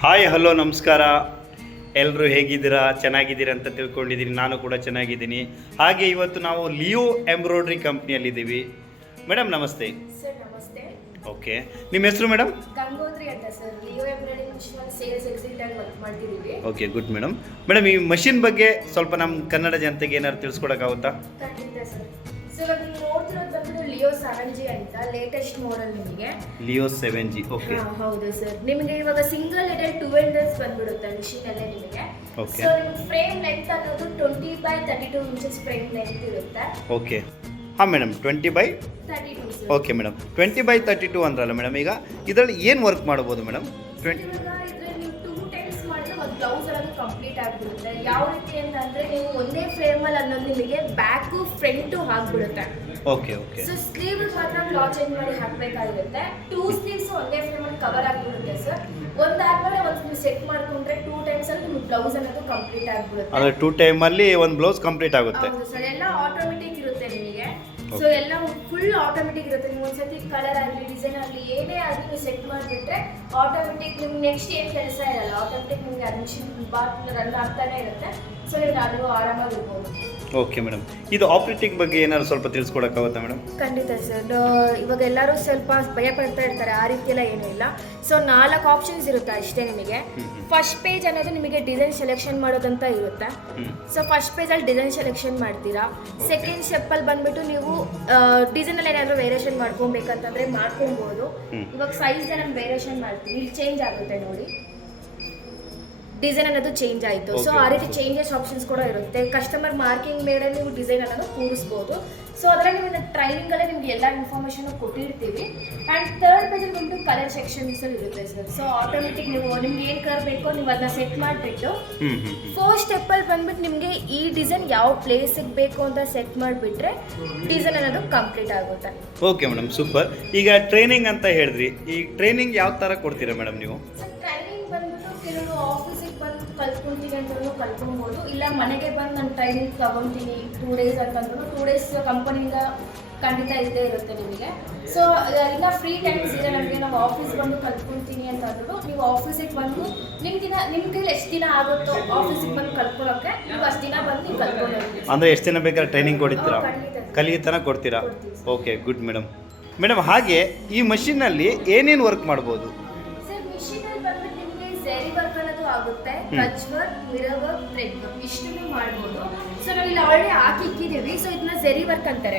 Hi hello ನಮಸ್ಕಾರ. ಎಲ್ಲರೂ ಹೇಗಿದ್ದೀರಾ? ಚೆನ್ನಾಗಿದ್ದೀರಾ ಅಂತ ತಿಳ್ಕೊಂಡಿದ್ದೀನಿ. ನಾನು ಕೂಡ ಚೆನ್ನಾಗಿದ್ದೀನಿ. ಹಾಗೆ ಇವತ್ತು ನಾವು ಲಿಯೋ ಎಂಬ್ರಾಯ್ಡ್ರಿ ಕಂಪ್ನಿಯಲ್ಲಿದ್ದೀವಿ. ಮೇಡಮ್ ನಮಸ್ತೆ. ಸರ್ ನಮಸ್ತೆ. ಓಕೆ, ನಿಮ್ಮ ಹೆಸರು ಮೇಡಮ್? ಗಂಗೋತ್ರಿ ಅಂತ sir. Leo embroidery machine sales executive work ಮಾಡ್ತಿದ್ದೀವಿ. Okay, good madam. ಮೇಡಮ್, ಈ ಮಷಿನ್ ಬಗ್ಗೆ ಸ್ವಲ್ಪ ನಮ್ಮ ಕನ್ನಡ ಜನತೆಗೆ ಏನಾದ್ರು ತಿಳಿಸ್ಕೊಡೋಕ್ಕಾಗುತ್ತಾ? ಖಂಡಿತ ಸರ್. ಸೊ ಇವಾಗ ನೀವು ನೋಡ್ತಿರೋದು ಬಂದು ಲಿಯೋ 7G ಅಂತ ಲೇಟೆಸ್ಟ್ ಮಾಡೆಲ್ ನಿಮಗೆ. Leo 7G. ಓಕೆ, ಹೌದು ಸರ್. ನಿಮಗೆ ಇವಾಗ ಸಿಂಗಲ್ ಹೆಡೆಡ್ 2 ಎಂಡರ್ಸ್ ಬಂದ್ಬಿಡುತ್ತೆ ಮಿಷಿನ್ ಅಲ್ಲೇ ನಿಮಗೆ. ಓಕೆ. ಸೊ ನಿಮ್ಗೆ ಫ್ರೇಮ್ ಲೆಂತ್ ಅನ್ನೋದು 20x32 ಇಂಚಸ್ ಫ್ರೇಮ್ ಲೆಂತ್ ಇರುತ್ತೆ. ಓಕೆ. ಹಾಂ madam, 20x32 sir. Okay madam, 20x32 ಅಂದ್ರಲ್ಲ ಮೇಡಮ್. ಈಗ ಇದರಲ್ಲಿ ಏನು ವರ್ಕ್ ಮಾಡ್ಬೋದು ಮೇಡಮ್? ಇವಾಗ ಇದ್ರಲ್ಲಿ ನೀವು 2 ಟೈಮ್ಸ್ ಮಾಡಿದ್ರೆ ಒಂದು ಬ್ಲೌಸ್ ಅನ್ನೋದು ಕಂಪ್ಲೀಟ್ ಆಗಿಬಿಡುತ್ತೆ. ಯಾವ ರೀತಿ ಅಂತಂದ್ರೆ ನೀವು ಒಂದೇ ಫ್ರೇಮಲ್ಲಿ ಅನ್ನೋದು ನಿಮಗೆ ಬ್ಯಾಕು ಫ್ರಂಟು ಹಾಕ್ಬಿಡುತ್ತೆ. Okay okay. ಸೊ ಸ್ಲೀವ್ ಮಾತ್ರ ಕ್ಲಾತ್ ಚೇಂಜ್ ಮಾಡಿ ಹಾಕಬೇಕಾಗಿರುತ್ತೆ. 2 ಸ್ಲೀವ್ಸ್ ಒಂದೇ ಫ್ರೇಮಲ್ಲಿ ಕವರ್ ಆಗಿಬಿಡುತ್ತೆ ಸರ್. ಒಂದಾದ್ಮೇಲೆ ಒಂದು ನೀವು ಸೆಟ್ ಮಾಡ್ಕೊಂಡ್ರೆ 2 ಟೈಮ್ಸ್ ಅಲ್ಲಿ ನಿಮ್ಗೆ ಬ್ಲೌಸ್ ಅನ್ನೋದು ಕಂಪ್ಲೀಟ್ ಆಗಿಬಿಡುತ್ತೆ. ಅಂದರೆ 2 ಟೈಮಲ್ಲಿ ಒಂದು ಬ್ಲೌಸ್ ಕಂಪ್ಲೀಟ್ ಆಗುತ್ತೆ. ಹೌದು ಸರ್. ಎಲ್ಲ ಆಟೋಮೆಟಿಕ್ ಇರುತ್ತೆ ನಿಮಗೆ. ಸೊ ಎಲ್ಲ ಫುಲ್ ಆಟೋಮೆಟಿಕ್ ಇರುತ್ತೆ. ನೀವು ಒಂದ್ಸತಿ ಕಲರ್ ಆಗಲಿ ಡಿಸೈನ್ ಆಗಲಿ ಏನೇ ಆಗಲಿ ನೀವು ಸೆಟ್ ಮಾಡಿಬಿಟ್ರೆ ಆಟೋಮೆಟಿಕ್ ನಿಮ್ಗೆ ನೆಕ್ಸ್ಟ್ ಏನು ಕೆಲಸ ಇರಲ್ಲ. ಆಟೋಮೆಟಿಕ್ ನಿಮಗೆ ಅದು ಮಿಷಿನ್ ರನ್ ಆಗ್ತಾನೆ ಇರುತ್ತೆ. ಸೊ ನೀವು ಅದು ಆರಾಮಾಗಿರ್ಬೋದು. ಓಕೆ ಮೇಡಮ್, ಇದು ಆಪ್ರೇಟಿಂಗ್ ಬಗ್ಗೆ ಏನಾದ್ರು ಸ್ವಲ್ಪ ತಿಳಿಸ್ಕೊಡಕ್ಕಾಗುತ್ತಾ ಮೇಡಮ್? ಖಂಡಿತ ಸರ್. ಇವಾಗ ಎಲ್ಲರೂ ಸ್ವಲ್ಪ ಭಯ ಪಡ್ತಾ ಇರ್ತಾರೆ. ಆ ರೀತಿ ಎಲ್ಲ ಏನೂ ಇಲ್ಲ. ಸೊ 4 ಆಪ್ಷನ್ಸ್ ಇರುತ್ತೆ ಅಷ್ಟೇ ನಿಮಗೆ. ಫಸ್ಟ್ ಪೇಜ್ ಅನ್ನೋದು ನಿಮಗೆ ಡಿಸೈನ್ ಸೆಲೆಕ್ಷನ್ ಮಾಡೋದಂತ ಇರುತ್ತೆ. ಸೊ ಫಸ್ಟ್ ಪೇಜಲ್ಲಿ ಡಿಸೈನ್ ಸೆಲೆಕ್ಷನ್ ಮಾಡ್ತೀರಾ. ಸೆಕೆಂಡ್ ಸ್ಟೆಪ್ಪಲ್ಲಿ ಬಂದ್ಬಿಟ್ಟು ನೀವು ಡಿಸೈನಲ್ಲಿ ಏನಾದರೂ ವೇರಿಯೇಷನ್ ಮಾಡ್ಕೊಬೇಕಂತಂದ್ರೆ ಮಾಡ್ಕೊಬೋದು. ಇವಾಗ ಸೈಜ್ ನಾನು ವೇರಿಯೇಷನ್ ಮಾಡ್ತೀನಿ. ಇಲ್ಲಿ ಚೇಂಜ್ ಆಗುತ್ತೆ ನೋಡಿ, ಡಿಸೈನ್ ಅನ್ನೋದು ಚೇಂಜ್ ಆಯಿತು. ಸೊ ಆ ರೀತಿ ಚೇಂಜಸ್ ಆಪ್ಷನ್ಸ್ ಕೂಡ ಇರುತ್ತೆ. ಕಸ್ಟಮರ್ ಮಾರ್ಕಿಂಗ್ ಮೇಲೆ ನೀವು ಡಿಸೈನ್ ಅನ್ನೋದು ಕೂರಿಸ್ಬೋದು. ಸೊ ಅದರಲ್ಲಿ ನಿಮಗೆ ಟ್ರೈನಿಂಗಲ್ಲೇ ನಿಮ್ಗೆ ಎಲ್ಲ ಇನ್ಫಾರ್ಮೇಷನ್ ಕೊಟ್ಟಿರ್ತೀವಿ. ಆ್ಯಂಡ್ ಥರ್ಡ್ ಪೇಜಲ್ಲಿ ಬಂದು ಕಲರ್ ಸೆಕ್ಷನ್ಸಲ್ಲಿ ಇರುತ್ತೆ ಸರ್. ಸೊ ಆಟೋಮೆಟಿಕ್ ನೀವು ನಿಮ್ಗೆ ಏನು ಕಲರ್ ಬೇಕೋ ನೀವು ಅದನ್ನ ಸೆಟ್ ಮಾಡಿಬಿಟ್ಟು ಫೋರ್ತ್ ಸ್ಟೆಪ್ಪಲ್ಲಿ ಬಂದ್ಬಿಟ್ಟು ನಿಮಗೆ ಈ ಡಿಸೈನ್ ಯಾವ ಪ್ಲೇಸಿಗೆ ಬೇಕು ಅಂತ ಸೆಟ್ ಮಾಡಿಬಿಟ್ರೆ ಡಿಸೈನ್ ಅನ್ನೋದು ಕಂಪ್ಲೀಟ್ ಆಗುತ್ತೆ. Okay madam, super. ಈಗ ಟ್ರೈನಿಂಗ್ ಅಂತ ಹೇಳಿದ್ರಿ, ಈ ಟ್ರೈನಿಂಗ್ ಯಾವ ಥರ ಕೊಡ್ತೀರಾ ಮೇಡಮ್ ನೀವು? ಟ್ರೈನಿಂಗ್ ಬಂದ್ಬಿಟ್ಟು ಕೆಲವರು ಆಫೀಸಿಗೆ ಬಂದು ಕಲ್ತ್ಕೊಂತೀನಿ ಅಂತಂದ್ರೂ ಕಲ್ತ್ಕೊಬೋದು. ಇಲ್ಲ ಮನೆಗೆ ಬಂದು ನಾನು ಟ್ರೈನಿಂಗ್ ತಗೊತೀನಿ 2 ಡೇಸ್ ಅಂತಂದ್ರೂ 2 ಡೇಸ್ ಕಂಪನಿಯಿಂದ ಖಂಡಿತ ಇದ್ದೇ ಇರುತ್ತೆ ನಿಮಗೆ. ಸೊ ಇಲ್ಲ ಫ್ರೀ ಟೈಮ್ಸ್ ಇದೆ ನಮಗೆ, ನಾವು ಆಫೀಸ್ ಬಂದು ಕಲ್ತ್ಕೊತೀನಿ ಅಂತಂದ್ರೂ ನೀವು ಆಫೀಸಿಗೆ ಬಂದು ನಿಮ್ಮ ಕೈಲಿ ಎಷ್ಟು ದಿನ ಆಗುತ್ತೋ ಆಫೀಸಿಗೆ ಬಂದು ಕಲ್ತ್ಕೊಳ್ಳೋಕ್ಕೆ ನೀವು ಅಷ್ಟು ದಿನ ಬಂದು ನೀವು ಕಲ್ತ್ಕೊಂಡು. ಅಂದರೆ ಎಷ್ಟು ದಿನ ಬೇಕಾದ್ರೆ ಟ್ರೈನಿಂಗ್ ಕೊಡ್ತೀರಾ? ಕಲಿಯೋ ತನಕ ಕೊಡ್ತೀರಾ? Okay, good madam. ಮೇಡಮ್, ಹಾಗೆ ಈ ಮಷಿನ್ನಲ್ಲಿ ಏನೇನು ವರ್ಕ್ ಮಾಡ್ಬೋದು? ಸರ್ ಮಿಷಿನಲ್ಲಿ ಬಂದ್ಬಿಟ್ಟು ನಿಮಗೆ ಝರಿ ವರ್ಕ್ ಅನ್ನೋದು ಆಗುತ್ತೆ, Kutch work, mirror work, thread work ಇಷ್ಟನ್ನು ಮಾಡ್ಬೋದು. ಸೊ ನಾವು ಇಲ್ಲಿ ಆಲ್ರೆಡಿ ಹಾಕಿ ಇಕ್ಕಿದ್ದೀವಿ. ಸೊ ಇದನ್ನ ಝರಿ ವರ್ಕ್ ಅಂತಾರೆ.